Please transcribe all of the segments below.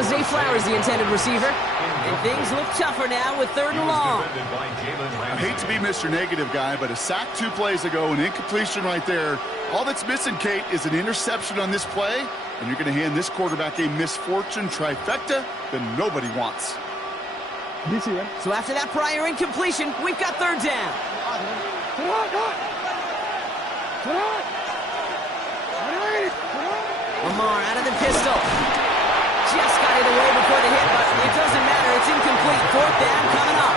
was Zay Flowers, the intended receiver. And things look tougher now with 3rd and long. I hate to be Mr. Negative guy, but a sack 2 plays ago, an incompletion right there. All that's missing, Kate, is an interception on this play, and you're going to hand this quarterback a misfortune trifecta that nobody wants. So after that prior incompletion, we've got 3rd down. Lamar out of the pistol. Just got it away before the hit, but it doesn't matter. It's incomplete. 4th down coming up.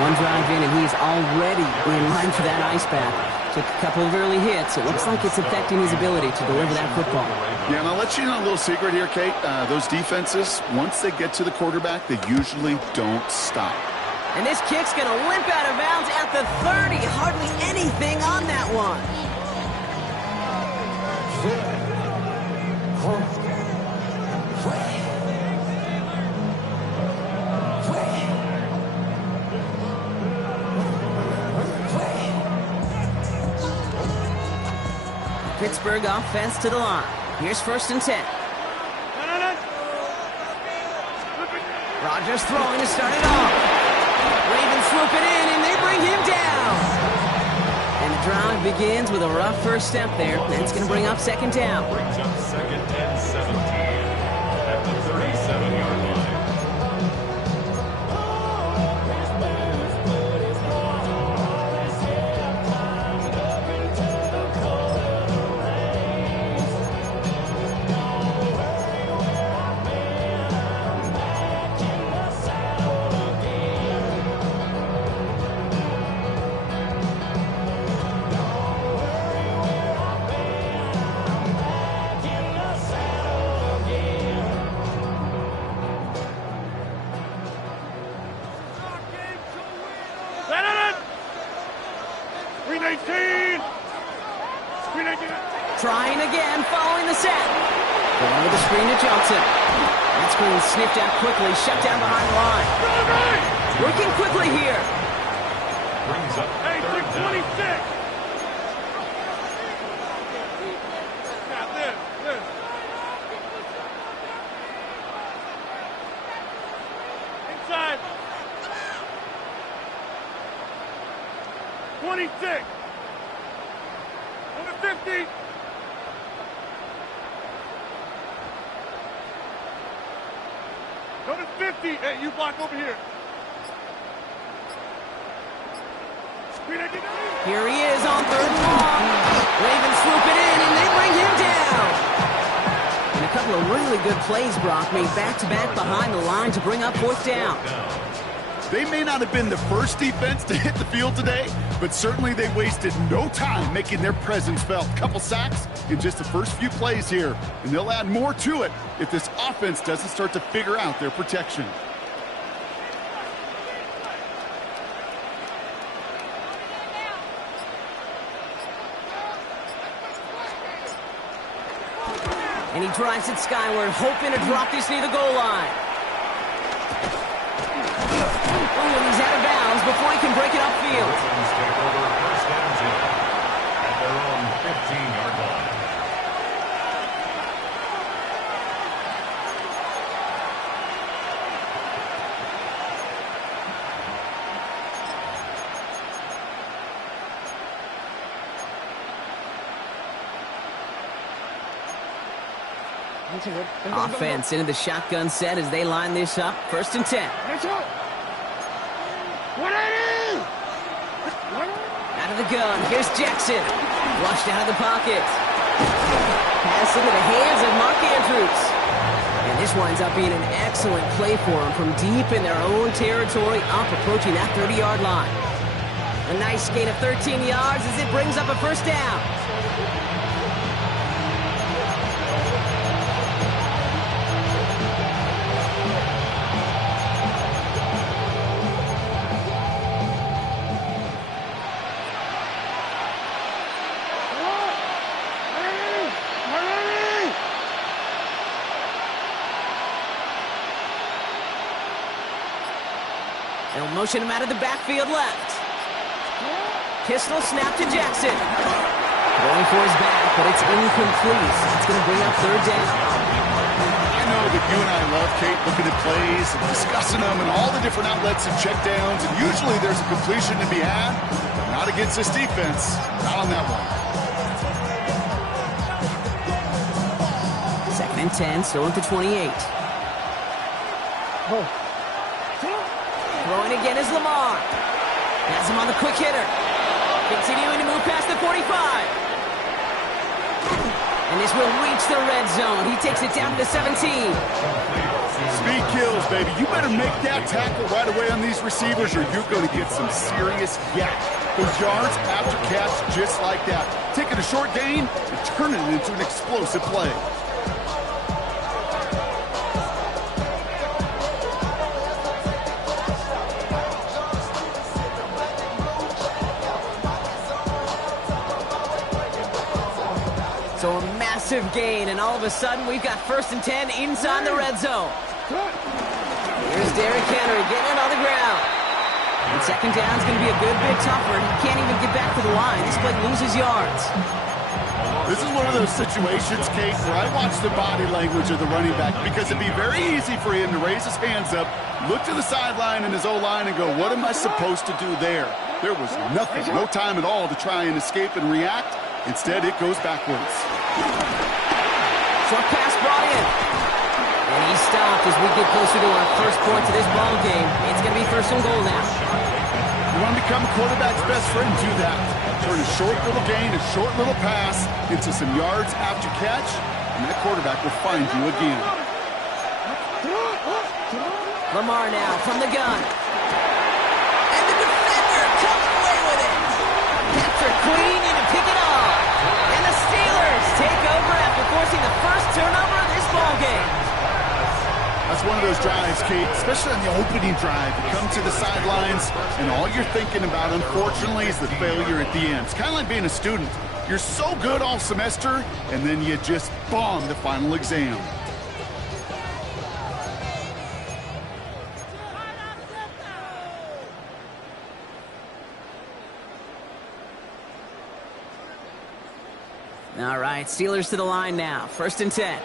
One drive in, and he's already in line for that ice bath. Took a couple of early hits. It looks like it's affecting his ability to deliver that football. Yeah, and I'll let you know a little secret here, Kate. Those defenses, once they get to the quarterback, they usually don't stop. And this kick's going to limp out of bounds at the 30. Hardly anything on that one. Pittsburgh offense to the line. Here's 1st and 10. Rodgers throwing to start it off. Ravens swoop it in, and they bring him down. And the drive begins with a rough first step there. That's going to bring up 2nd down. Brings up 2nd and 17 at the 37-yard line. Trying again, following the set. Going with the screen to Johnson. That screen sniffed out quickly, shut down behind the line. Working quickly here. Brings up 26. Inside. 26. On the 50. Go to 50. Hey, you block over here. Here he is on 3rd and long. Ravens swoop it in, and they bring him down. And a couple of really good plays, Brock, made back-to-back behind the line to bring up 4th down. They may not have been the first defense to hit the field today, but certainly they wasted no time making their presence felt. Couple sacks in just the first few plays here, and they'll add more to it if this offense doesn't start to figure out their protection. And he drives it skyward, hoping to drop this near the goal line. Oh, and he's out of bounds before he can break it upfield. Take over 1st and 10 at their own 15-yard line. Offense into the shotgun set as they line this up. 1st and 10. Out of the gun. Here's Jackson. Flushed out of the pocket. Pass into the hands of Mark Andrews. And this winds up being an excellent play for him from deep in their own territory, up approaching that 30-yard line. A nice gain of 13 yards as it brings up a 1st down. They'll motion him out of the backfield left. Pistol snap to Jackson. Going for his back, but it's incomplete. It's going to bring up 3rd down. I know that you and I Kate, looking at plays and discussing them and all the different outlets and checkdowns, and usually there's a completion to be had. Not against this defense. Not on that one. 2nd and 10, still at the 28. Throwing again is Lamar. Has him on the quick hitter. Continuing to move past the 45. And this will reach the red zone. He takes it down to the 17. Speed kills, baby. You better make that tackle right away on these receivers or you're going to get some serious yak. Those yards after catch just like that. Taking a short gain and turning it into an explosive play. So a massive gain, and all of a sudden we've got 1st and 10 inside the red zone. Here's Derrick Henry getting it on the ground. And 2nd down's going to be a good bit tougher. He can't even get back to the line. This play loses yards. This is one of those situations, Kate, where I watch the body language of the running back because it'd be very easy for him to raise his hands up, look to the sideline and his O-line and go, what am I supposed to do there? There was nothing, no time at all to try and escape and react. Instead, it goes backwards. Short pass brought in. And he's stopped as we get closer to our first points of this ball game. It's going to be 1st and goal now. You want to become a quarterback's best friend, do that. Turn a short little gain, a short little pass into some yards after catch, and that quarterback will find you again. Lamar now from the gun. And the defender comes away with it. Patrick Queen in to pick it off. And the Steelers take over after forcing the first turnover of this ball game. That's one of those drives, Kate, especially on the opening drive. You come to the sidelines, and all you're thinking about, unfortunately, is the failure at the end. It's kind of like being a student. You're so good all semester, and then you just bomb the final exam. All right, Steelers to the line now. 1st and 10.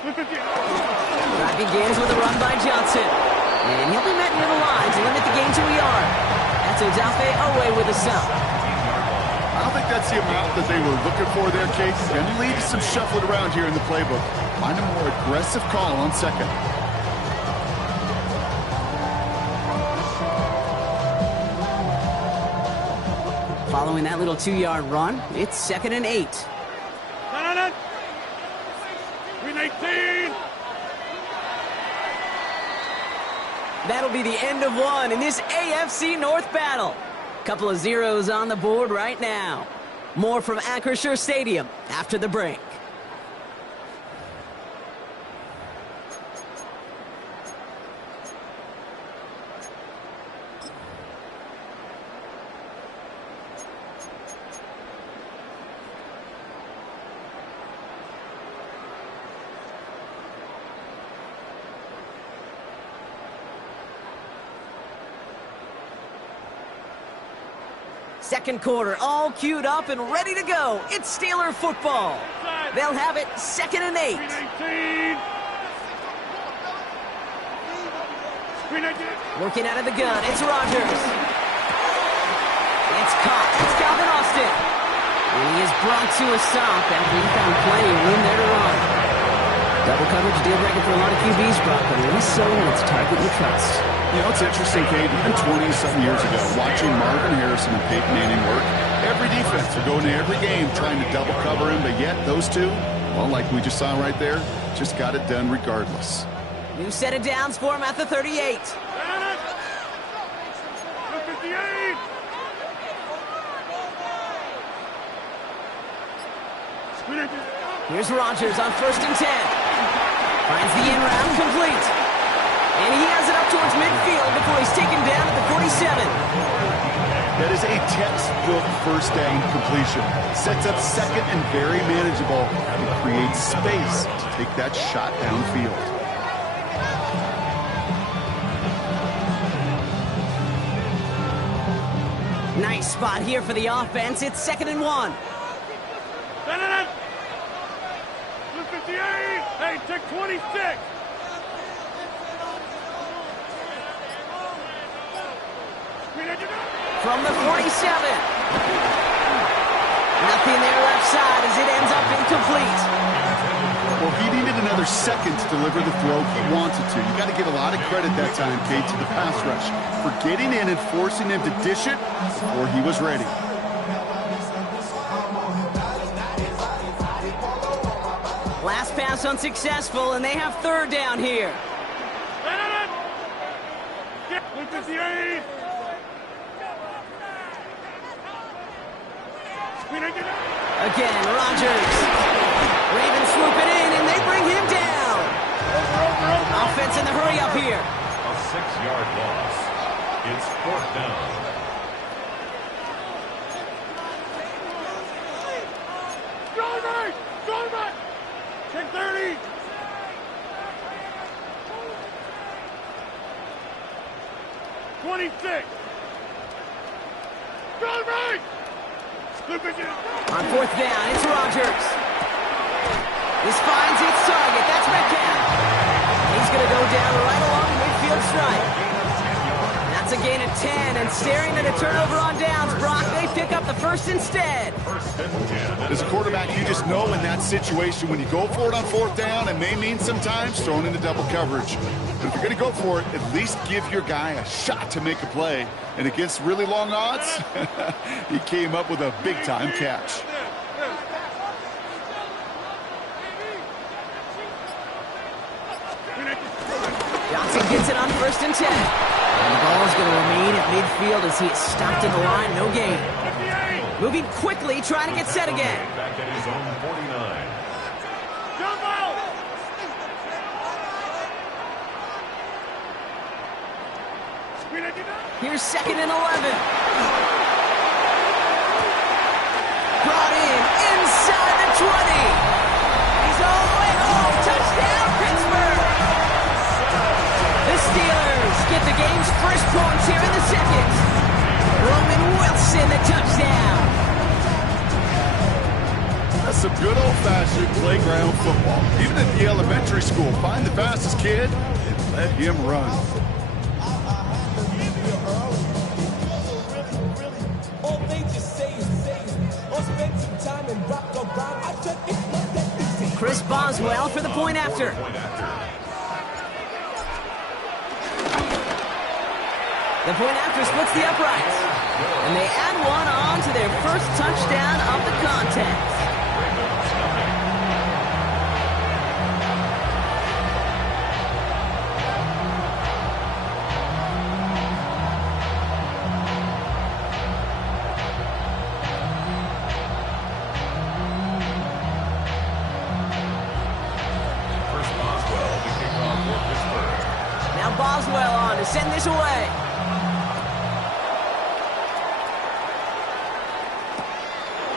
Clock begins with a run by Johnson. And he'll be met near the line to limit the gain to a yard. That's Odafe Owe with a stop. I don't think that's the amount that they were looking for there, Kate. Going to lead to some shuffling around here in the playbook. Find a more aggressive call on 2nd. Following that little 2-yard run, it's 2nd and 8. That'll be the end of one in this AFC North battle. Couple of zeros on the board right now. More from Acrisure Stadium after the break. Second quarter, all queued up and ready to go. It's Steeler football. They'll have it 2nd and 8. Working out of the gun, it's Rodgers. It's caught, it's Calvin Austin. And he is brought to a stop after he found plenty of room there to run. Double coverage deal breaker for a lot of QBs, Brock, but at least so when it's a target you trust. You know, it's interesting, Kate, even 20-something years ago, watching Marvin Harrison and Peyton Manning work, every defense would go into every game trying to double cover him, but yet those two, well, like we just saw right there, just got it done regardless. New set of downs for him at the 38. Here's Rodgers on 1st and 10. Finds the in-round complete. And he has it up towards midfield before he's taken down at the 47. That is a textbook first down completion. Sets up 2nd and very manageable and creates space to take that shot downfield. Nice spot here for the offense. It's 2nd and 1. Blue 58. Hey, take 26. From the 47. Nothing there left side as it ends up incomplete. Well, he needed another second to deliver the throw he wanted to. You got to give a lot of credit that time, Kate, to the pass rush for getting in and forcing him to dish it before he was ready. Last pass unsuccessful, and they have third down here. Again, Rodgers. Ravens swoop it in, and they bring him down. Offense in the hurry up here. A 6-yard loss. It's 4th down. Take 30. On 4th down, it's Rodgers. This finds its target. That's Metcalf. He's going to go down right along the midfield stripe. That's a gain of 10, and staring at a turnover on downs, Brock, they pick up the first instead. As a quarterback, you just know in that situation when you go for it on 4th down, it may mean sometimes throwing into double coverage. But if you're going to go for it, at least give your guy a shot to make a play. And against really long odds, he came up with a big-time catch. Johnson gets it on 1st and 10. And the ball is going to remain at midfield as he is stopped at the line. No gain. Moving quickly, trying to get set again. Back at his own 49. Here's 2nd and 11. Brought in inside the 20. He's all the way home. Touchdown, Pittsburgh. The Steelers get the game's first points here in the 2nd. Roman Wilson, the touchdown. That's some good old-fashioned playground football. Even at the elementary school, find the fastest kid and let him run. Chris Boswell for the point after. The point after splits the uprights. And they add one on to their first touchdown of the contest. Now Boswell on to send this away.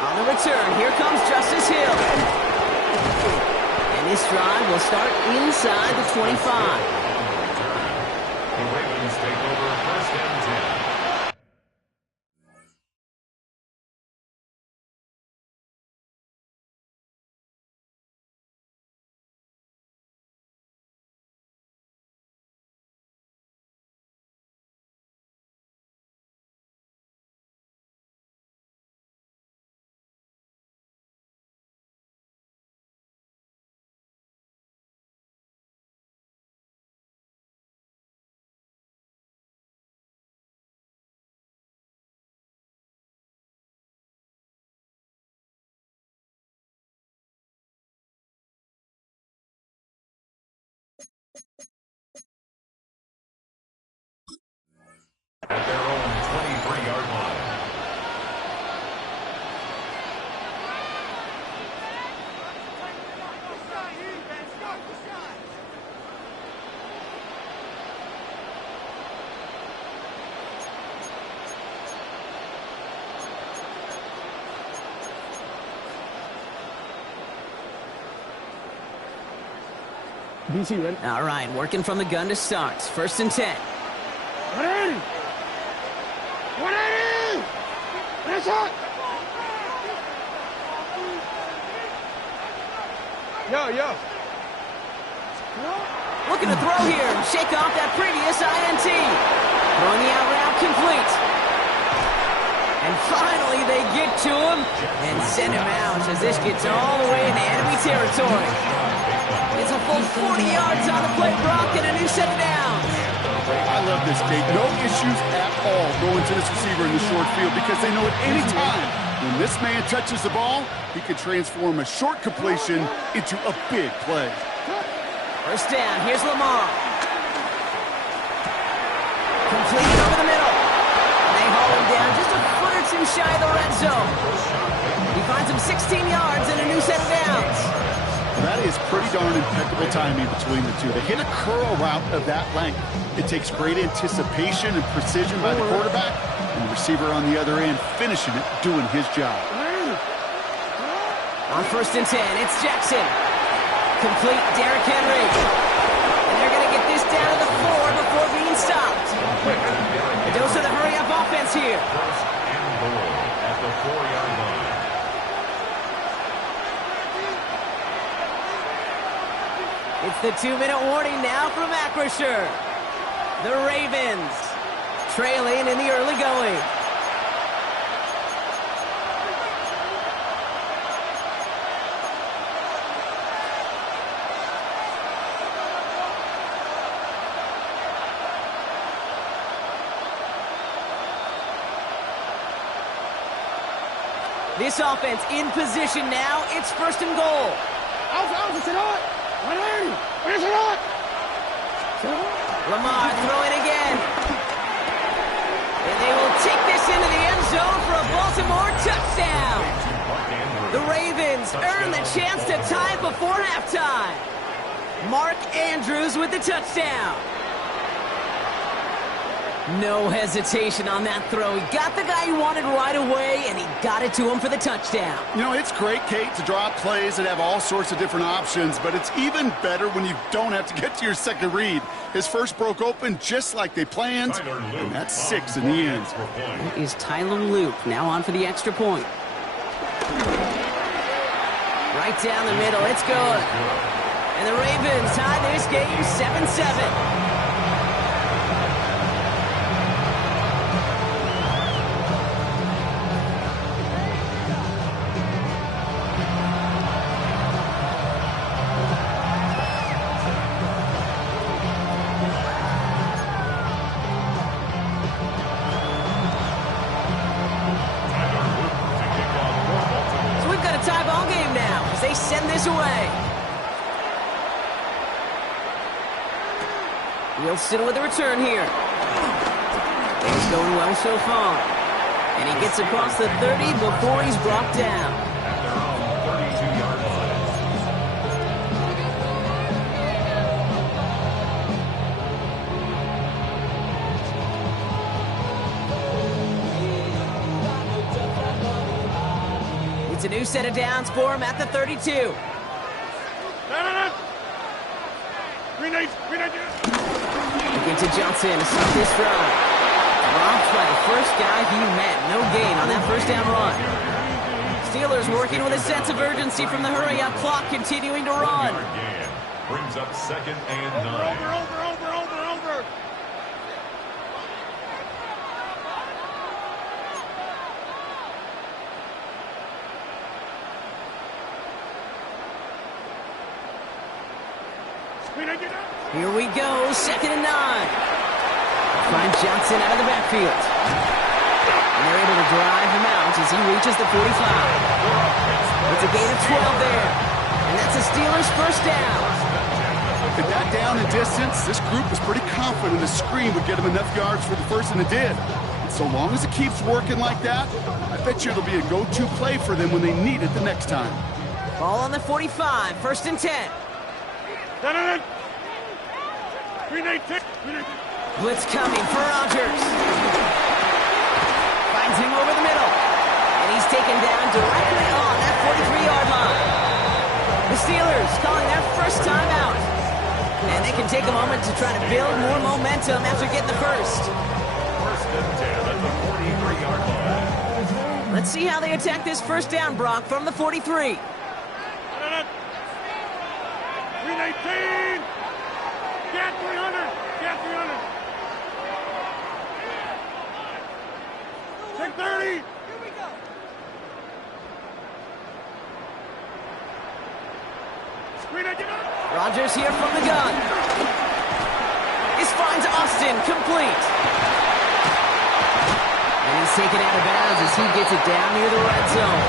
On the return, here comes Justice Hill. And this drive will start inside the 25. The Ravens take over 1st and 10. At their own 23-yard line. BC ready? All right, working from the gun to start. 1st and 10. 180! 180! That's it! Yo. Looking to throw here and shake off that previous INT. Throwing the out route complete. And finally they get to him and send him out as this gets all the way into enemy territory. It's a full 40 yards on the play, Brock, and a new set of downs. I love this, Kate. No issues at all going to this receiver in the short field because they know at any time when this man touches the ball, he can transform a short completion into a big play. First down, here's Lamar. Completed over the middle. And they haul him down just a foot or two shy of the red zone. He finds him 16 yards and a new set of downs. That is pretty darn impeccable timing between the two. They hit a curl route of that length. It takes great anticipation and precision by the quarterback, and the receiver on the other end finishing it, doing his job. On 1st and 10, it's Jackson. Complete Derrick Henry. And they're going to get this down to the 4 before being stopped. A dose of the hurry-up offense here. First and goal at the 4-yard line. It's the 2-minute warning now from Acrisure. The Ravens trailing in the early going. This offense in position now. It's 1st and goal. Lamar throwing again. And they will take this into the end zone for a Baltimore touchdown. The Ravens earn the chance to tie before halftime. Mark Andrews with the touchdown. No hesitation on that throw. He got the guy he wanted right away, and he got it to him for the touchdown. You know, it's great, Kate, to draw up plays that have all sorts of different options, but it's even better when you don't have to get to your second read. His first broke open just like they planned, and that's 6 in the end. That is Tyler Luke, now on for the extra point. Right down the middle, it's good. And the Ravens tie this game 7-7. Send this away. Wilson with the return here. Things going well so far. And he gets across the 30 before he's brought down. At their own 32-yard line. It's a new set of downs for him at the 32. Looking to Johnson to stop this throw. Robbed by the first guy he met. No gain on that first down run. Steelers working with a sense of urgency from the hurry-up clock, continuing to run. Brings up 2nd and 9. Over. Here we go, 2nd and 9. Find Johnson out of the backfield. And they're able to drive him out as he reaches the 45. It's a gain of 12 there. And that's a Steelers first down. With that down and distance, this group was pretty confident the screen would get them enough yards for the first, and it did. And so long as it keeps working like that, I bet you it'll be a go-to play for them when they need it the next time. Ball on the 45, 1st and 10. Blitz coming for Rodgers. Finds him over the middle. And he's taken down directly on that 43-yard line. The Steelers calling their first time out. And they can take a moment to try to build more momentum after getting the first. 1st and 10 at the 43-yard line. Let's see how they attack this first down, Brock, from the 43. Green 18. Get 300. Get 300. Take 30. Here we go. Green 18. Rogers here from the gun. This finds Austin complete. And he's taken out of bounds as he gets it down near the red zone.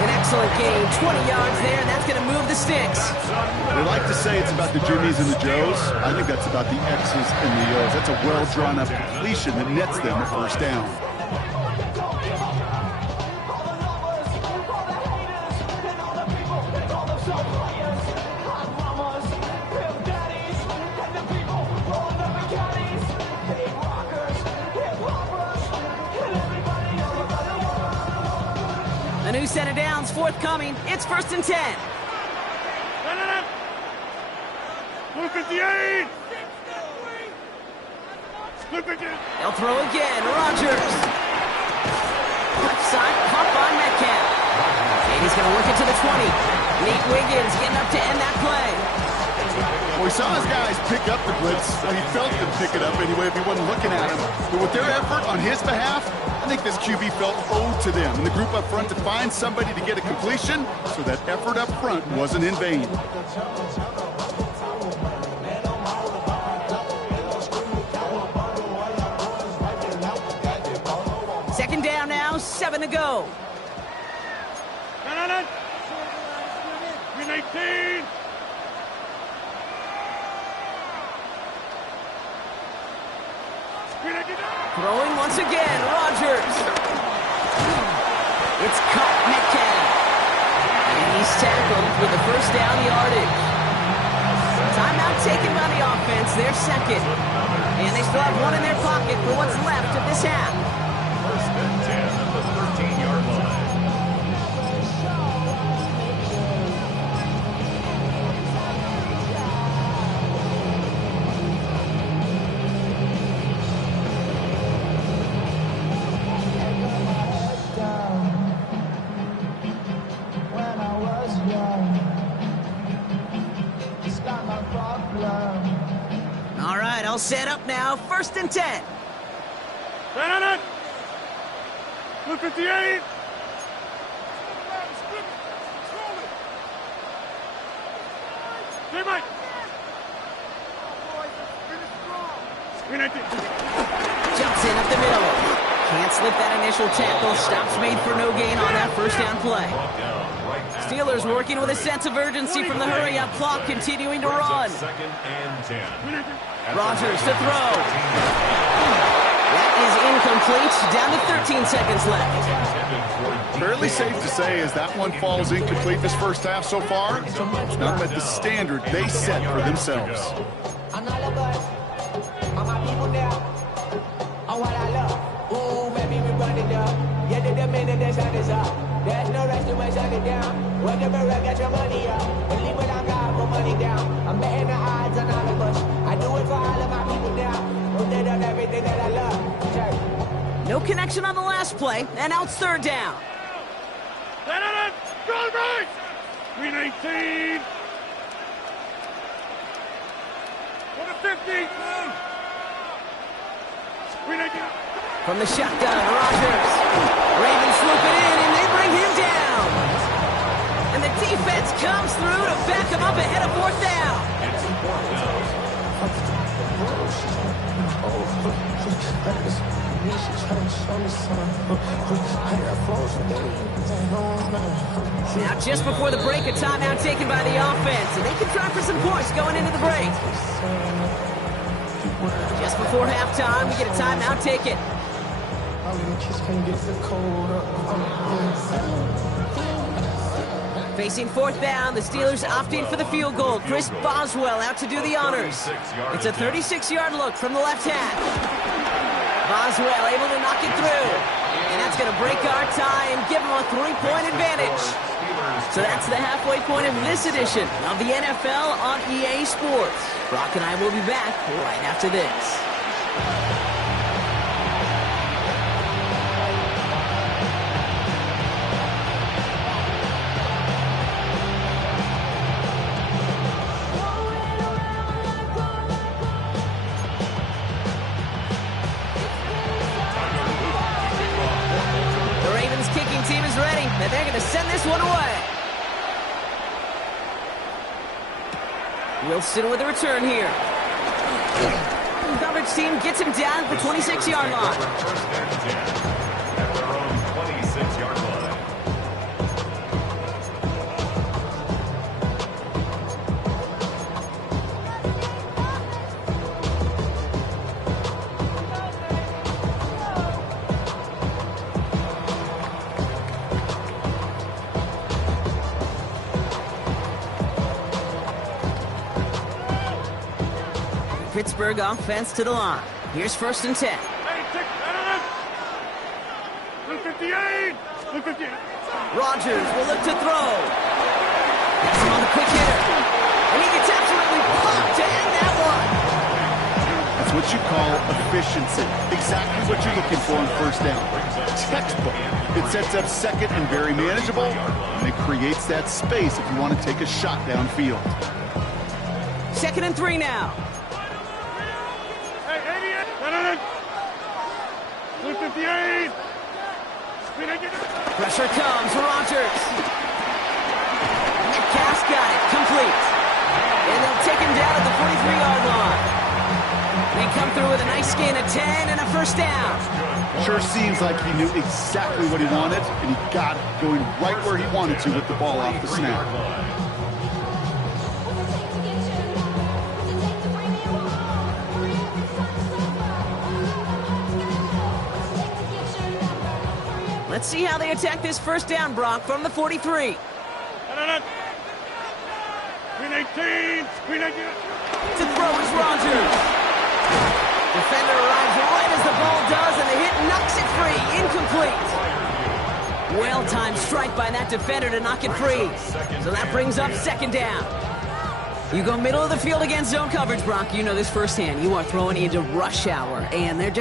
An excellent game, 20 yards there, and that's going to move the sticks. They like to say it's about the Jimmies and the Joes. I think that's about the X's and the O's. That's a well-drawn-up completion that nets them a first down. A new set of downs forthcoming. It's 1st and 10. Blue 58. Blue 58. They'll throw again. Rogers. Left side, caught by Metcalf. And he's going to work it to the 20. Nate Wiggins getting up to end that play. Well, we saw his guys pick up the blitz, and he felt them pick it up anyway if he wasn't looking at him. But with their effort on his behalf, I think this QB felt owed to them and the group up front to find somebody to get a completion, so that effort up front wasn't in vain. Second down now, 7 to go. Green 18. Throwing once again, Rogers. It's caught Metcalf. And he's tackled with the first down yardage. Timeout taken by the offense, their second. And they still have one in their pocket for what's left of this half. 1st and 10 at the 13-yard line. All right, all set up now. 1st and 10. Blue 58. Hey, Mike. Green 18. Jumps in up the middle. Can't slip that initial tackle. Stops made for no gain on that first down play. Steelers working with a sense of urgency from the hurry-up clock, continuing to run. 2nd and 10. Rogers to throw. That is incomplete. Down to 13 seconds left. Fairly safe to say as that one falls incomplete this first half so far, it's not met the standard they set for themselves. I'm not a bus. All my people there. On what I love. Ooh, baby, we run it up. Yeah, the minute the sun is up. There's no rest to my shut it down. Whatever, I get your money up. Believe what I got, put money down. I'm betting the odds on all of us. I do it for all of my people now. Who did on everything that I love. Check. No connection on the last play, and now it's 3rd down. Go right. Green 18. Go to 50. Green 18. From the shotgun, Rogers. Ravens swoop it in, and they bring him down. And the defense comes through to back him up ahead of 4th down. It's 4th down. Now, just before the break, a timeout taken by the offense, and they can try for some points going into the break. Just before halftime, we get a timeout taken. Facing 4th down, the Steelers opting for the field goal. Chris Boswell out to do the honors. It's a 36-yard look from the left half. Boswell able to knock it through. And that's going to break our tie and give them a 3-point advantage. So that's the halfway point of this edition of the NFL on EA Sports. Brock and I will be back right after this. and they're going to send this one away. Wilson with a return here. Coverage team gets him down at the 26-yard line. First and 10 at their own 26-yard line. Pittsburgh offense to the line. Here's 1st and 10. Hey, 158! 158! Rodgers will look to throw. Has him on the quick hitter. And he gets absolutely pumped to end that one. That's what you call efficiency. Exactly what you're looking for on 1st down. Textbook. It sets up 2nd and very manageable, and it creates that space if you want to take a shot downfield. 2nd and 3 now. Hey, 88! 158! Pressure comes. Rodgers. Metcalf's got it. Complete. And they'll take him down at the 43-yard line. They come through with a nice gain of 10 and a 1st down. Sure seems like he knew exactly what he wanted, and he got it going right where he wanted to with the ball off the snap. Let's see how they attack this 1st down, Brock, from the 43. Queen 18! Queen 18! To throw is Rodgers. Defender arrives right as the ball does, and the hit knocks it free. Incomplete. Well-timed strike by that defender to knock it free. So that brings up 2nd down. You go middle of the field against zone coverage, Brock. You know this firsthand. You are throwing into rush hour, and there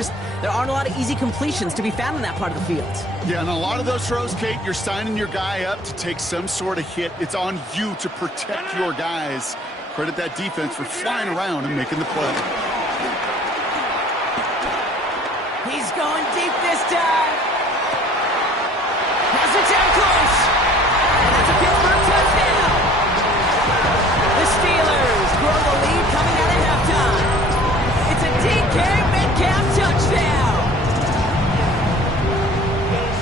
aren't a lot of easy completions to be found in that part of the field. Yeah, and a lot of those throws, Kate, you're signing your guy up to take some sort of hit. It's on you to protect your guys. Credit that defense for flying around and making the play. He's going deep this time. Has it down close. And that's a Pittsburgh touchdown. The Steelers grow the lead coming out of halftime. It's a DK Metcalf touchdown.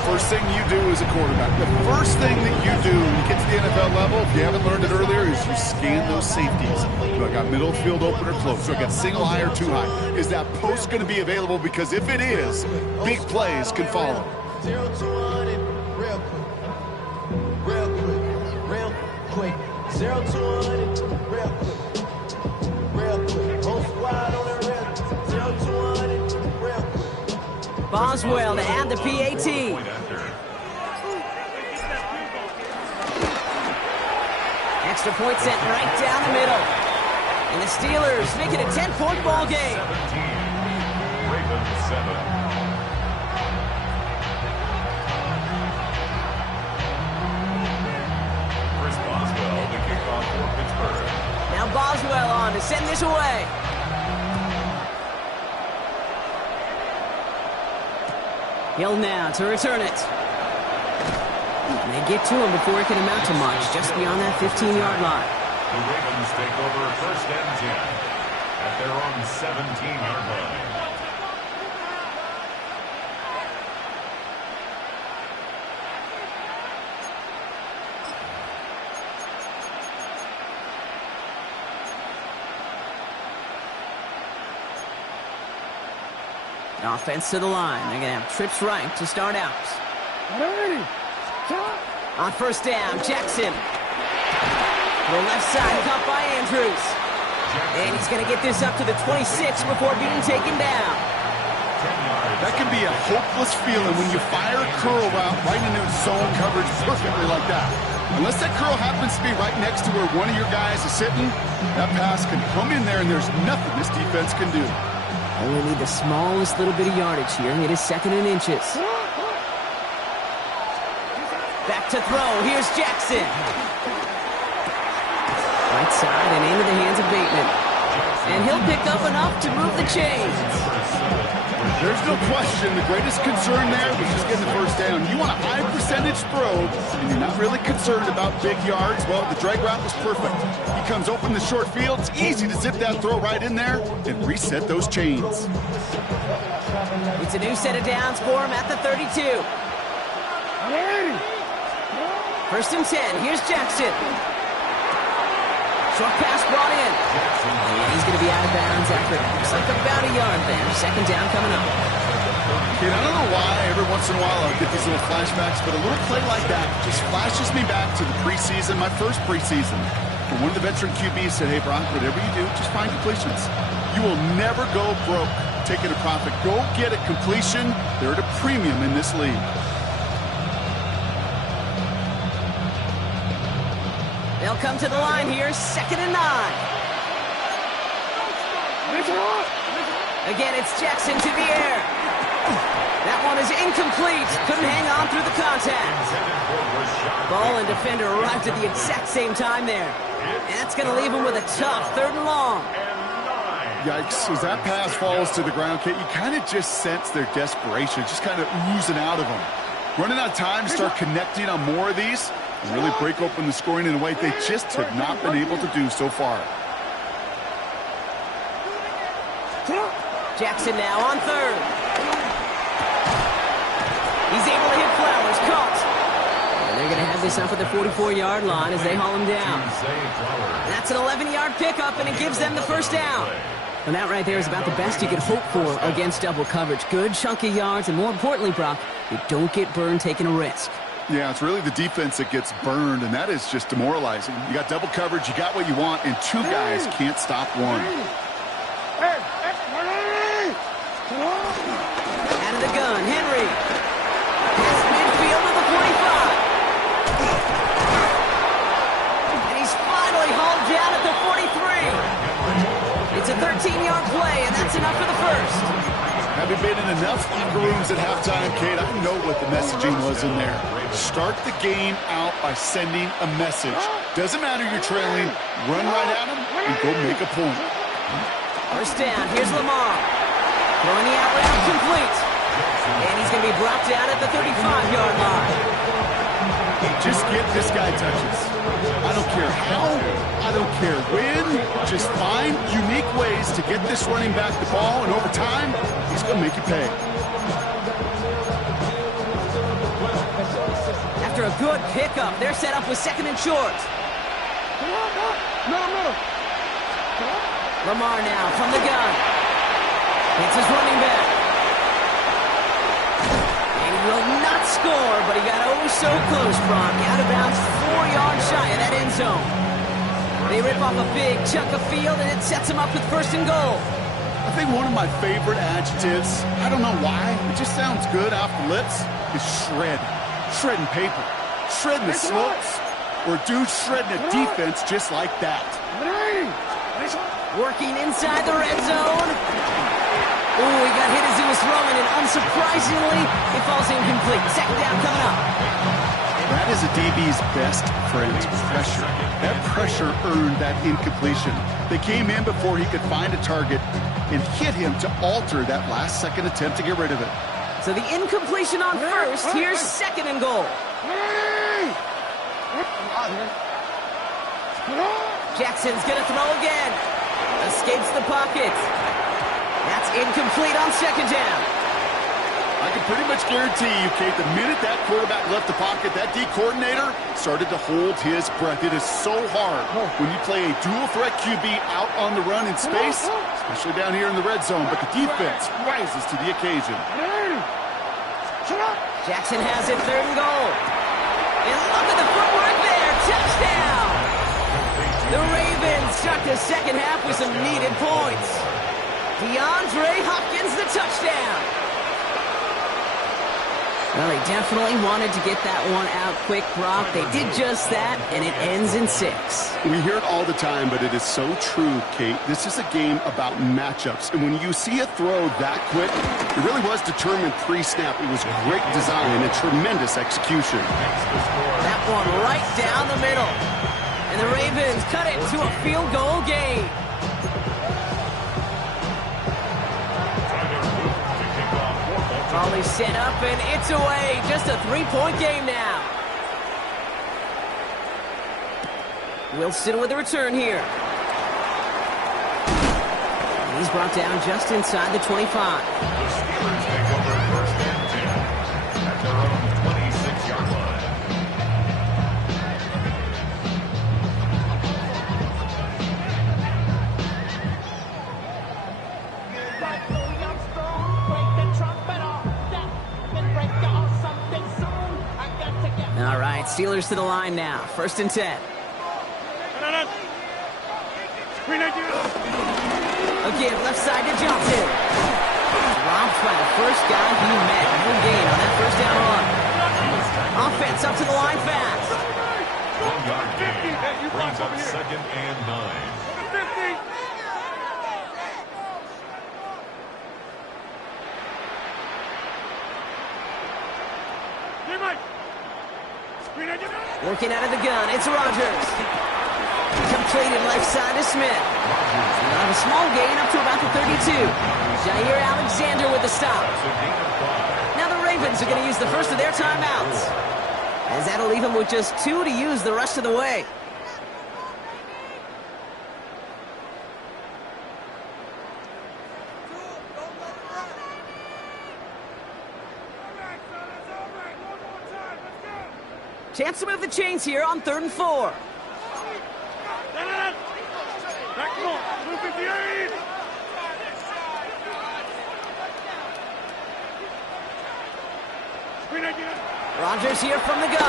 First thing you do as a quarterback, the first thing that you do when you get to the NFL level, if you haven't learned it earlier, is you scan those safeties. Do I got middle field open or close? Do I got single high or two high? Is that post going to be available? Because if it is, big plays can follow. 0 to 100, real quick. 0 to 100, real quick. Whole squad on the rhythm. 0 to 100, real quick. Boswell to add the PAT. Extra point sent right down the middle. And the Steelers make it a 10-point ball game. 17. Ravens 7. Chris Boswell, the kickoff for Pittsburgh. Now Boswell on to send this away. Hill now to return it. And they get to him before it can amount to much, just beyond that 15-yard line. The Ravens take over 1st and 10 at their own 17-yard line. Offense to the line. They're going to have trips right to start out. On 1st down, Jackson. The left side caught by Andrews. And he's going to get this up to the 26 before being taken down. That can be a hopeless feeling when you fire a curl route right into zone coverage perfectly like that. Unless that curl happens to be right next to where one of your guys is sitting, that pass can come in there and there's nothing this defense can do. Only need the smallest little bit of yardage here. It is 2nd and inches. Back to throw. Here's Jackson. Right side and into the hands of Bateman. And he'll pick up enough to move the chains. There's no question the greatest concern there was just getting the first down. You want a high percentage throw, and you're not really concerned about big yards. Well, the drag route was perfect. He comes open the short field. It's easy to zip that throw right in there and reset those chains. It's a new set of downs for him at the 32. First and 10. Here's Jackson. Short pass brought in. And he's going to be out of bounds after looks like about a yard there. Second down coming up. Kid, I don't know why every once in a while I'll get these little flashbacks, but a little play like that just flashes me back to the preseason, my first preseason. And one of the veteran QBs said, hey, Brock, whatever you do, just find completions. You will never go broke taking a profit. Go get a completion. They're at a premium in this league. They'll come to the line here, 2nd and 9. Again, it's Jackson to the air. That one is incomplete. Couldn't hang on through the contact. Ball and defender arrived at the exact same time there. And that's going to leave him with a tough 3rd and long. Yikes, as that pass falls to the ground, Kate, you kind of just sense their desperation, just kind of oozing out of them. Running out of time to start connecting on more of these and really break open the scoring in a way they just have not been able to do so far. Jackson now on 3rd. He's able to hit Flowers, caught. And they're going to have this up at the 44-yard line as they haul him down. And that's an 11-yard pickup, and it gives them the first down. And that right there is about the best you could hope for against double coverage. Good chunk of yards, and more importantly, Brock, you don't get burned taking a risk. Yeah, it's really the defense that gets burned, and that is just demoralizing. You got double coverage, you got what you want, and 2 guys can't stop one. Out of the gun, Henry. Past midfield of the 45. And he's finally hauled down at the 43. It's a 13-yard play, and that's enough for the first. Having been in enough locker rooms at halftime, Kate, I know what the messaging was in there. Start the game out by sending a message. Doesn't matter you're trailing, run right at them and go make a point. First down, here's Lamar. Throwing the out route complete. And he's going to be brought down at the 35-yard line. Just get this guy touches. I don't care how, I don't care when. Just find unique ways to get this running back the ball, and over time, he's going to make you pay. After a good pickup, they're set up with 2nd and short. Lamar now from the gun. It's his running back. And he will not score, but he got oh so close, Brock. Out of bounds 4 yards shy of that end zone. They rip off a big chunk of field, and it sets him up with 1st and goal. I think one of my favorite adjectives, I don't know why, it just sounds good off the lips, is shred. Shredding paper. Shredding the slopes. Or a dude shredding a defense just like that. Working inside the red zone. Oh, he got hit as he was throwing, and unsurprisingly, it falls incomplete. 2nd down coming up. That is a DB's best friend, pressure. That pressure earned that incompletion. They came in before he could find a target and hit him to alter that last-second attempt to get rid of it. So the incompletion on 1st. Here's 2nd and goal. Jackson's going to throw again. Escapes the pocket. That's incomplete on 2nd down. I can pretty much guarantee you, Kate, the minute that quarterback left the pocket, that D coordinator started to hold his breath. It is so hard when you play a dual-threat QB out on the run in space, especially down here in the red zone, but the defense rises to the occasion. Jackson has it, 3rd and goal. And look at the footwork there. Touchdown! The Ravens start the 2nd half with some needed points. DeAndre Hopkins, the touchdown. Well, they definitely wanted to get that one out quick, Brock. They did just that, and it ends in 6. We hear it all the time, but it is so true, Kate. This is a game about matchups, and when you see a throw that quick, it really was determined pre-snap. It was great design and tremendous execution. That one right down the middle. And the Ravens cut it to a field goal game. Ball is set up, and it's away. Just a three-point game now. Wilson with a return here. And he's brought down just inside the 25. The Steelers take over first and 10 at their own 26-yard line. All right, Steelers to the line now. First and 10. Again, left side to Johnson. Dropped by the first guy he met. No gain on that first down run. Offense up to the line fast. 1-yard gain brings up second and 9. Working out of the gun, it's Rodgers. Completed left side to Smith. A small gain up to about the 32. Jair Alexander with the stop. Now the Ravens are going to use the first of their timeouts, as that'll leave them with just 2 to use the rest of the way. Chance to move the chains here on 3rd and 4. Rodgers here from the gun. And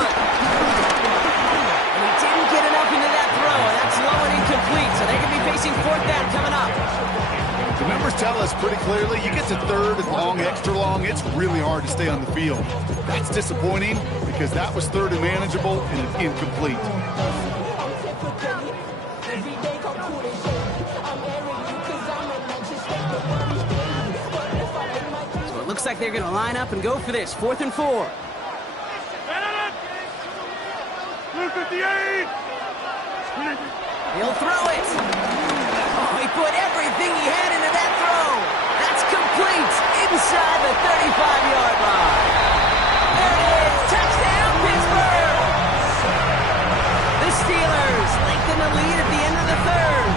he didn't get enough into that throw, and that's low and incomplete, so they're going to be facing 4th down coming up. The numbers tell us pretty clearly, you get to 3rd and long, extra long, it's really hard to stay on the field. That's disappointing because that was 3rd and manageable and it's incomplete. So it looks like they're going to line up and go for this. 4th and 4. He'll throw it. Oh, he put everything he had into that throw. That's complete inside the 35-yard line. There it is. Touchdown, Pittsburgh. The Steelers lengthen the lead at the end of the 3rd.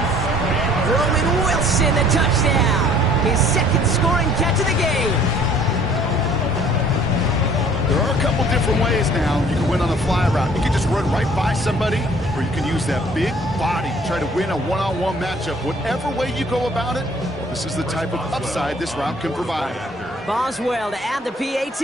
Roman Wilson, the touchdown. His 2nd scoring catch of the game. There are a couple different ways now you can win on a fly route. You can just run right by somebody, or you can use that big body to try to win a one-on-one matchup. Whatever way you go about it, this is the type of upside this route can provide. Boswell to add the PAT.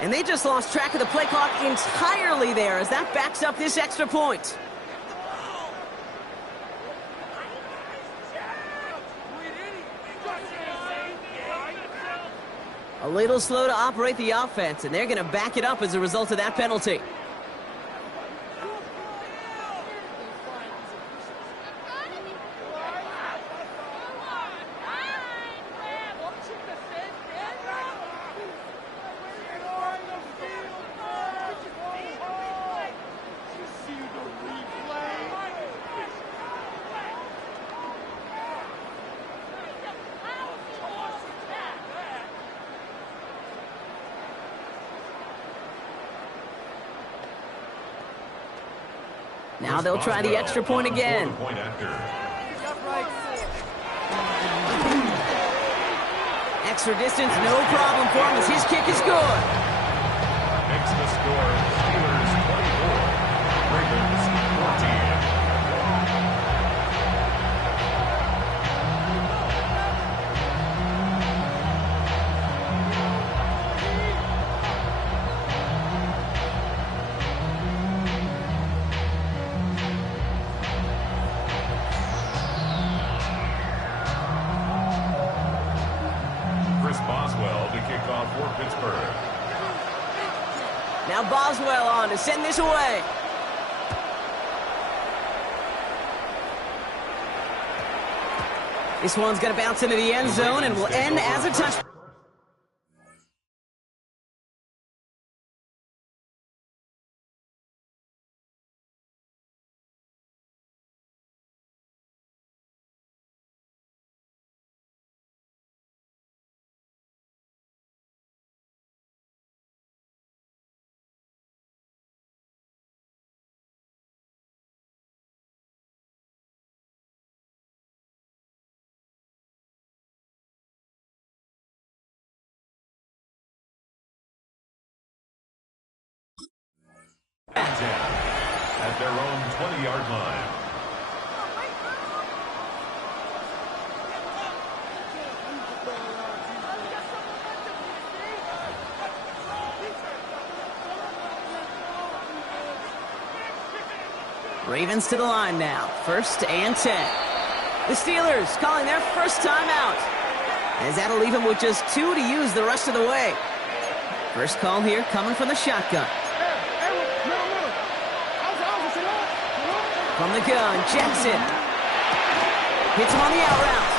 And they just lost track of the play clock entirely there as that backs up this extra point. A little slow to operate the offense, and they're going to back it up as a result of that penalty. Now they'll try the extra point again. Extra distance, no problem for him as his kick is good. Makes the score Steelers 24, Ravens 14. Boswell to kick off for Pittsburgh. Now Boswell on to send this away. This one's going to bounce into the end zone and will end as a touchdown. At their own 20-yard line. Ravens to the line now. 1st and 10. The Steelers calling their first timeout, as that'll leave them with just 2 to use the rest of the way. First call here coming from the shotgun. From the gun, Jackson hits him on the out route.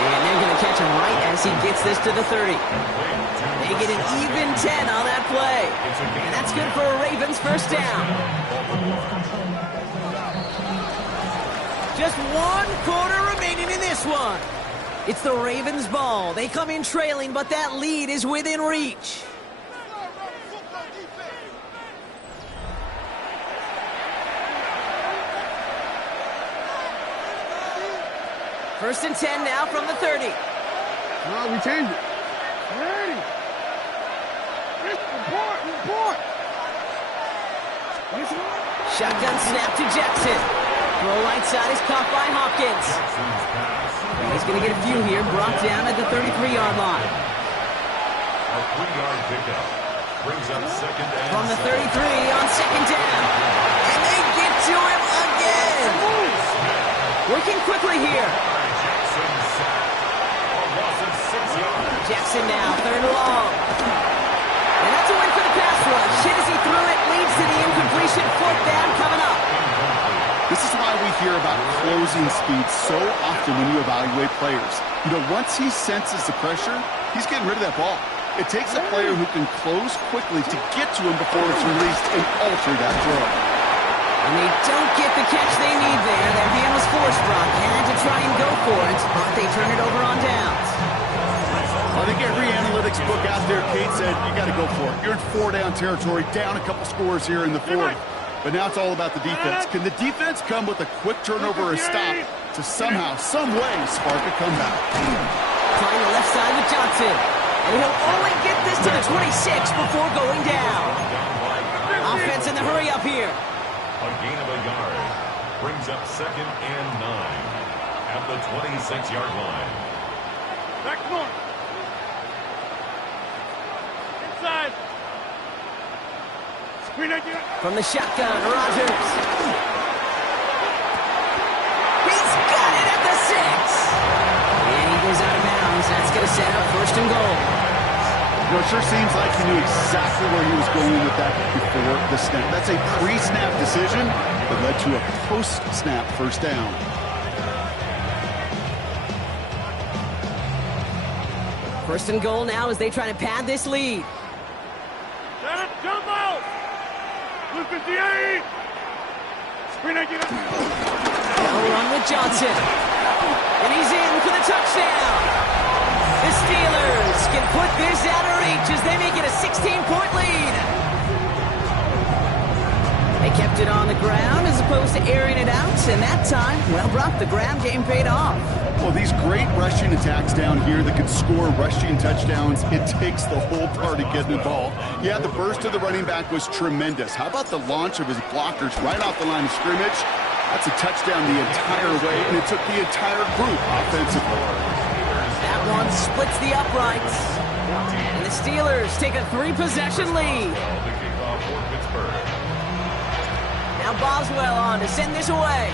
And they're going to catch him right as he gets this to the 30. They get an even 10 on that play. And that's good for a Ravens first down. Just 1 quarter remaining in this one. It's the Ravens' ball. They come in trailing, but that lead is within reach. First and 10 now from the 30. No, we changed it. Ready. Report. Shotgun snap to Jackson. Throw right side is caught by Hopkins. He's going to get a few here, brought down at the 33-yard line. A 3-yard pickup brings up second and from the 33 on second down. And they get to him again. Working quickly here. Jackson now, 3rd and long. And that's a win for the pass rush. Hit as he threw it, leads to the incompletion. 4th down coming up. This is why we hear about closing speed so often when you evaluate players. You know, once he senses the pressure, he's getting rid of that ball. It takes a player who can close quickly to get to him before it's released and alter that throw. And they don't get the catch they need there. Their hand was forced, Brock. Had to try and go for it, but they turn it over on downs. I think every analytics book out there, Kate said, you got to go for it. You're in 4-down territory, down a couple scores here in the 4th. But now it's all about the defense. Can the defense come with a quick turnover or a stop to somehow, some way, spark a comeback? Trying the left side with Johnson. And he'll only get this to the 26 before going down. Offense in the hurry up here. A gain of a yard brings up second and 9 at the 26-yard line. Back corner. Inside. From the shotgun, Rodgers. He's got it at the 6. And he goes out of bounds. That's going to set up 1st and goal. You know, it sure seems like he knew exactly where he was going with that before the snap. That's a pre-snap decision that led to a post-snap 1st down. First and goal now as they try to pad this lead. Set it, jump out! Look at the 8! Screen again. They'll run with Johnson. And he's in for the touchdown. The Steelers can put this out of reach as they make it a 16-point lead. They kept it on the ground as opposed to airing it out. And that time, well, Brock, the ground game paid off. Well, these great rushing attacks down here that can score rushing touchdowns, it takes the whole party getting involved. Yeah, the burst of the running back was tremendous. How about the launch of his blockers right off the line of scrimmage? That's a touchdown the entire way, and it took the entire group offensively. That one splits the uprights. And the Steelers take a 3-possession lead. Now Boswell on to send this away.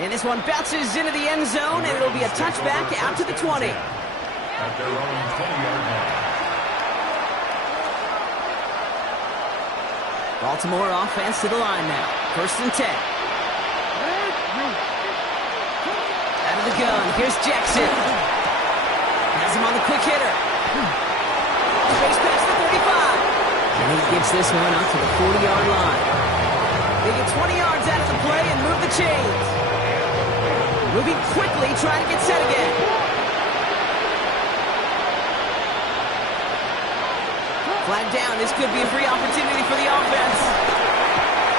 And this one bounces into the end zone, and it'll be a touchback out to the 20. At their own 20-yard line. Baltimore offense to the line now. 1st and 10. Out of the gun, here's Jackson. Has him on the quick hitter. Space past the 35. And he gets this one up to the 40-yard line. They get 20 yards out of the play and move the chains. Moving quickly, trying to get set again. Flag down, this could be a free opportunity for the offense.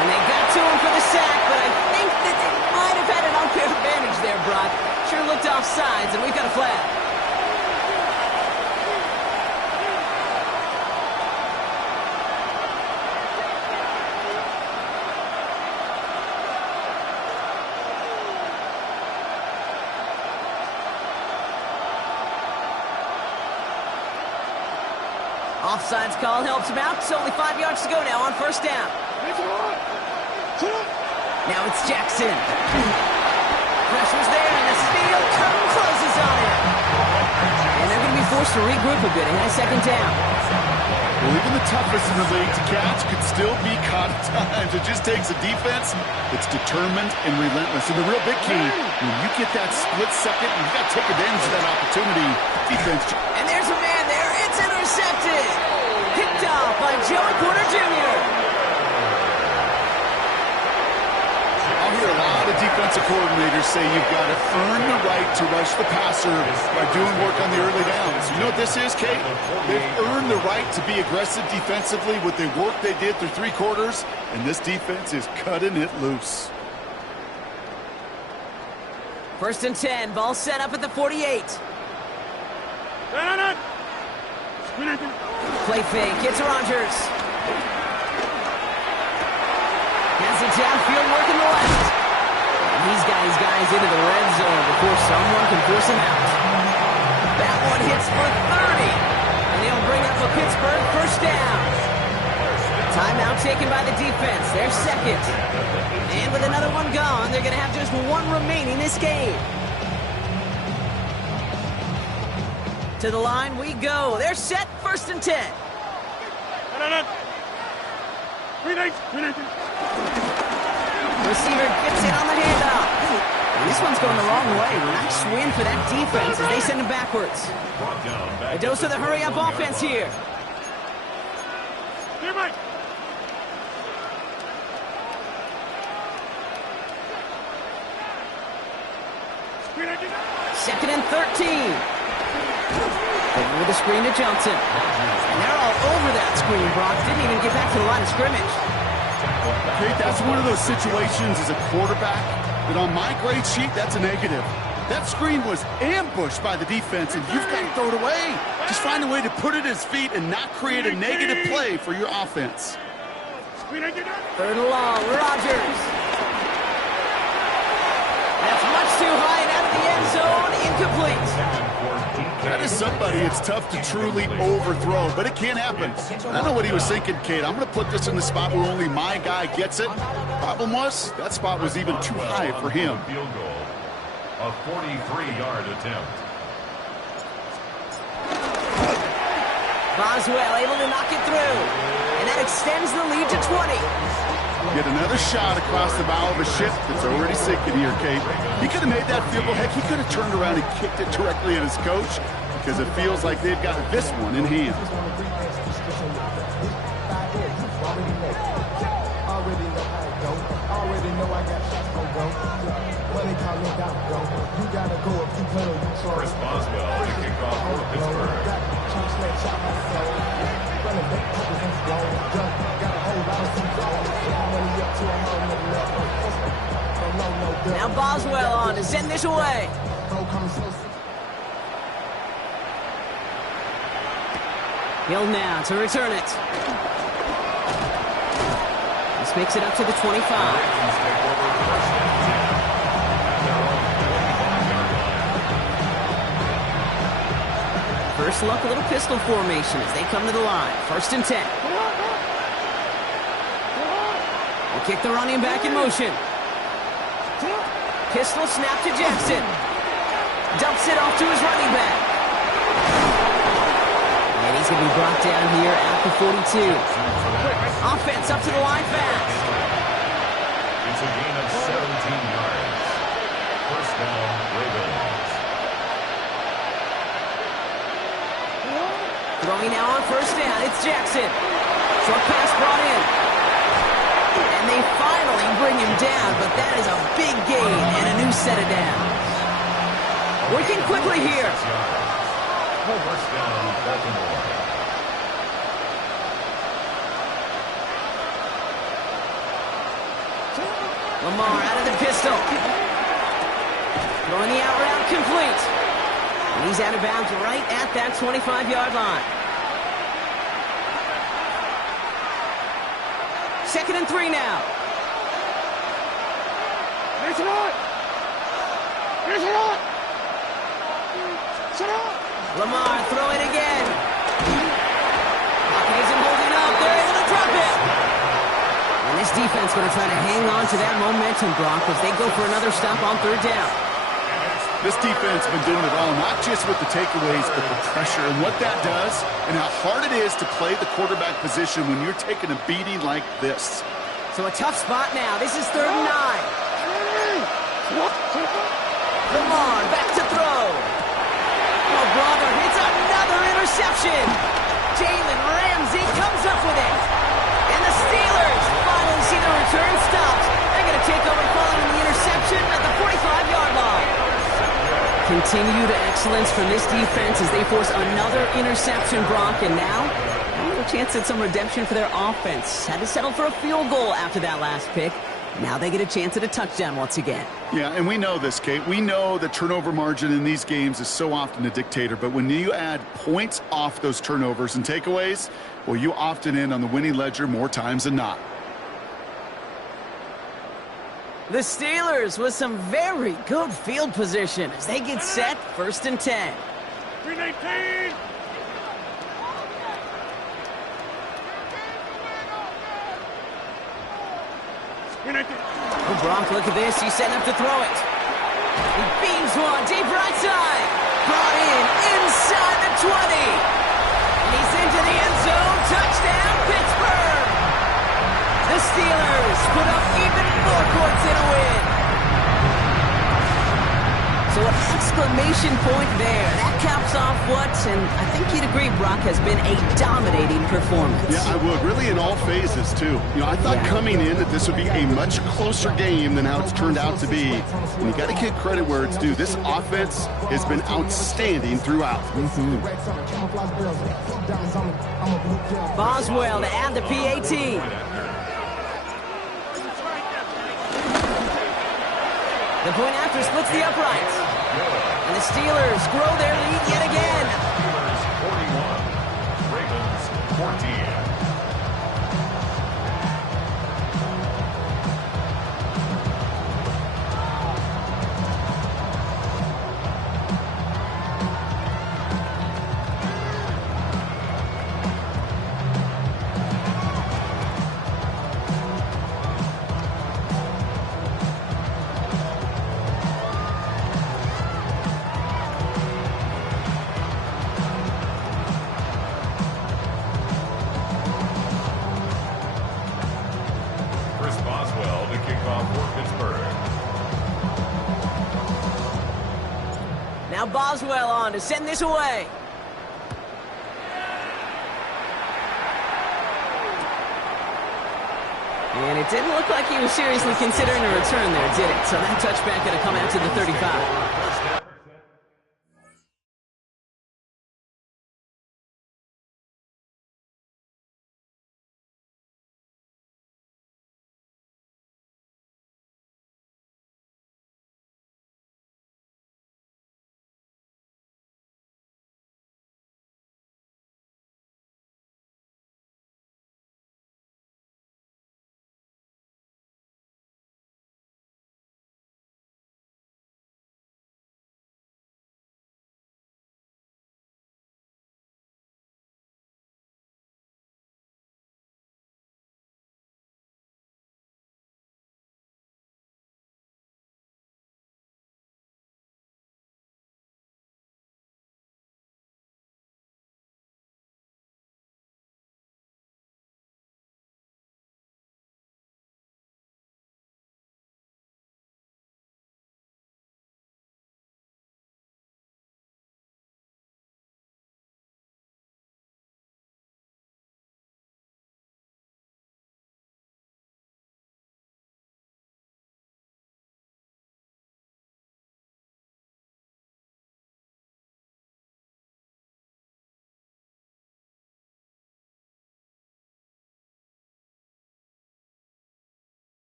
And they got to him for the sack, but I think that they might have had an unfair advantage there, Brock. Sure looked off sides, and we've got a flag. Offsides call helps him out. It's only 5 yards to go now on 1st down. Now it's Jackson. Pressure's there, and the steel curtain closes on him. And they're going to be forced to regroup a bit ahead of 2nd down. Well, even the toughest in the league to catch could still be caught at times. It just takes a defense that's determined and relentless. And the real big key, when you get that split second, you've got to take advantage of that opportunity. Defense. And there's a man there. It's intercepted. Picked off by Joey Porter Jr. I'll hear a lot of defensive coordinators say you've got to earn the right to rush the passer by doing work on the early downs. You know what this is, Kate? They've earned the right to be aggressive defensively with the work they did through 3 quarters, and this defense is cutting it loose. 1st and 10, ball set up at the 48. Play fake, it's Rodgers. Has it downfield, working the left. And he's got his guys into the red zone before someone can force him out. That one hits for 30. And they'll bring up a Pittsburgh 1st down. Timeout taken by the defense, their 2nd. And with another one gone, they're going to have just 1 remaining this game. To the line we go. They're set, 1st and 10. Receiver gets in on the handoff. And this one's going the wrong way. Nice win for that defense as they send him backwards. A dose of the hurry-up offense here. Second and 13. Over the screen to Johnson. And they're all over that screen, Brock. Didn't even get back to the line of scrimmage. Kate, that's one of those situations as a quarterback that on my grade sheet, that's a negative. That screen was ambushed by the defense, and you've got to throw it away. Just find a way to put it at his feet and not create a negative play for your offense. 3rd and long, Rodgers. That's much too high and out of the end zone, incomplete. That is somebody it's tough to truly overthrow, but it can happen. I know what he was thinking, Kate. I'm going to put this in the spot where only my guy gets it. Problem was, that spot was even too high for him. Field goal, a 43-yard attempt. Boswell able to knock it through, and that extends the lead to 20. Get another shot across the bow of a ship that's already sinking here, Kate. He could have made that field goal. Heck, he could have turned around and kicked it directly at his coach because it feels like they've got this one in hand. Chris Boswell to kick off for Pittsburgh. Now Boswell on to send this away. Hill now to return it. This makes it up to the 25. First look, a little pistol formation as they come to the line. 1st and 10. We'll kick the running back in motion. Pistol snap to Jackson. Dumps it off to his running back. And he's going to be brought down here at the 42. Offense up to the line fast. It's a gain of 17 yards. First down, Ravens. Throwing now on first down. It's Jackson. Short pass brought in. And they finally bring him down, but that is a big gain and a new set of downs. Working quickly here. First down, Baltimore. Lamar out of the pistol. Throwing the out route complete. And he's out of bounds right at that 25-yard line. 2nd and 3 now. Lamar throwing again. Pocket isn't holding up. They're able to drop it. And this defense going to try to hang on to that momentum, Brock, as they go for another stop on 3rd down. This defense has been doing it all, not just with the takeaways, but the pressure and what that does and how hard it is to play the quarterback position when you're taking a beating like this. So a tough spot now. This is 3rd and 9. Lamar back to throw. Oh, brother, it's another interception. Jalen Ramsey comes up with it. And the Steelers finally see the return stopped. They're going to take over following the interception at the 45-yard line. Continued excellence from this defense as they force another interception, Brock, and now a chance at some redemption for their offense. Had to settle for a field goal after that last pick. Now they get a chance at a touchdown once again. Yeah, and we know this, Kate. We know the turnover margin in these games is so often a dictator, but when you add points off those turnovers and takeaways, well, you often end on the winning ledger more times than not. The Steelers with some very good field position as they get set 1st and 10. 319. Oh, Brock, look at this. He's setting up to throw it. He beams one deep right side. Brought in inside the 20. And he's into the end zone. Touchdown, Pittsburgh. The Steelers put up even more points in a win. So an exclamation point there. That caps off what, and I think you'd agree, Brock, has been a dominating performance. Yeah, I would. Really in all phases, too. You know, I thought coming in that this would be a much closer game than how it's turned out to be. And you got to give credit where it's due. This offense has been outstanding throughout. Boswell to add the PAT. The point after splits the uprights. And the Steelers grow their lead yet again. Steelers 41, Ravens 14. Boswell to kick off for Pittsburgh. Now Boswell on to send this away. And it didn't look like he was seriously considering a return there, did it? So that touchback going to come out to the 35.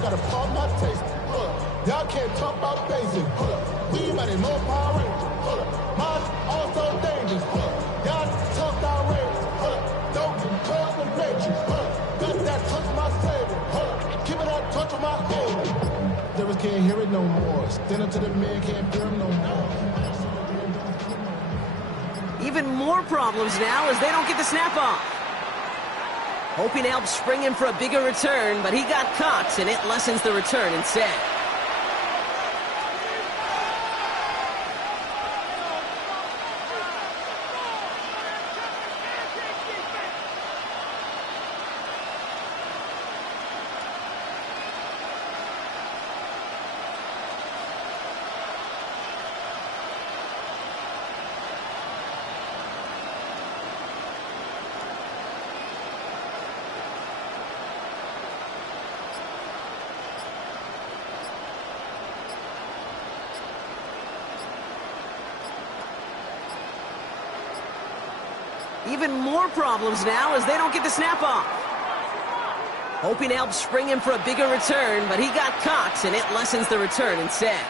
y'all gotta pump my taste. Hold up, y'all can't talk about basic. Hold up, we might have no Power Rangers. Hold up, mine also dangerous. Hold up, y'all talk outrageous. Hold up, don't get caught in the matrix. Hold up, got that touch my savior. Hold up, keep it that touch with my hand. Never can't hear it no more. Stand up to the man, can't fear him no more. Even more problems now as they don't get the snap off. Hoping to help spring him for a bigger return, but he got caught, and it lessens the return instead. Even more problems now as they don't get the snap off. Hoping to help spring him for a bigger return, but he got caught, and it lessens the return instead.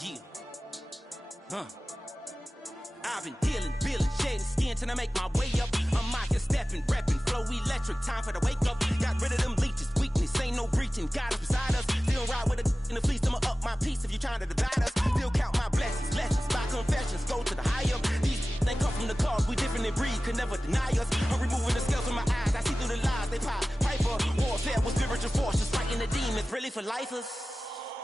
Yeah. I've been dealing, shedding skin till I make my way up. I'm mocking, stepping, repping, flow electric. Time for the wake up. Got rid of them leeches, weakness, ain't no breaching. God is beside us. Still ride with a in the fleece. I'ma up my piece if you trying to divide us. Still count my blessings, lessons, by confessions. Go to the high up. These they come from the cause. We different in breed, could never deny us. I'm removing the scales from my eyes. I see through the lies. They pop, piper, warfare with spiritual forces. Fighting the demons, really for lifers.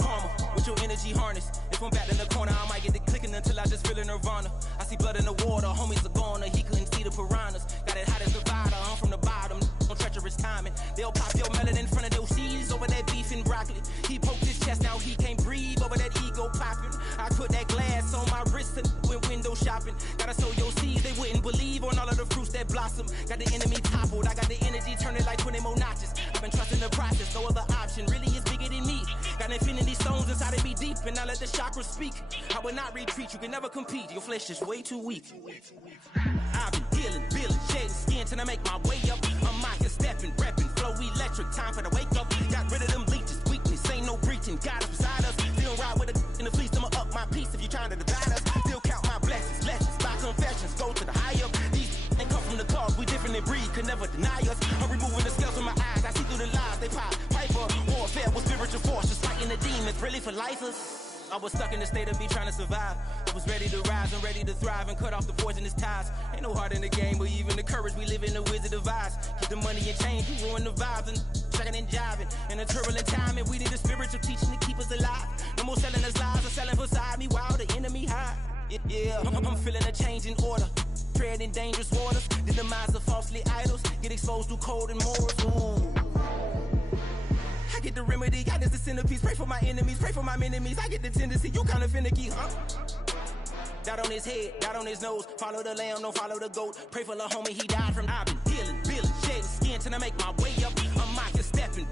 Karma, with your energy harness. If I'm back in the corner, I might get it clicking until I just feel a nirvana. I see blood in the water, homies are gone, he couldn't see the piranhas. Got it hot as Nevada, I'm from the bottom, on treacherous timing. They'll pop your melon in front of those seeds over that beef and broccoli. He poked his chest, now he can't breathe over that ego popping. I put that glass on my wrist and went window shopping. Gotta sow your seeds, they wouldn't believe on all of the fruits that blossom. Got the enemy toppled, I got the energy turning like 20 more notches. I've been trusting the process, no other option really is bigger than me. Got infinity stones inside of me deep, and I let the chakras speak. I will not retreat, you can never compete. Your flesh is way too weak. I've been dealing, shedding skin till I make my way up. I'm mocking, stepping, repping, flow electric. Time for the wake up. Got rid of them leeches, weakness, ain't no breaching. God is beside us. Still ride with a in the fleece. I'ma up my piece if you trying to divide us. Still count my blessings, lessons, by confessions. Go to the high up. These ain't come from the cause. We different in breed, could never deny us. I'm removing the scales from my eyes. I see through the lies. They pop, piper, warfare with spiritual forces. Fighting the demons, really for lifers. I was stuck in the state of me trying to survive. I was ready to rise and ready to thrive and cut off the poisonous ties. Ain't no heart in the game, but even the courage we live in the wizard of Oz. Keep the money and change, you ruin the vibes and checking and jiving. In a turbulent time, and we need a spiritual teaching to keep us alive. No more selling us lies or selling beside me while the enemy hide. Yeah, I'm feeling a change in order. Treading dangerous waters. The demise of falsely idols. Get exposed through cold and morals. Ooh. I get the remedy, God is the centerpiece. Pray for my enemies, pray for my enemies. I get the tendency, you kinda finicky, huh? Dot on his head, dot on his nose. Follow the lamb, don't follow the goat. Pray for the homie, he died from. I've been dealing, shedding skin till I make my way up. I'm mocking, stepping.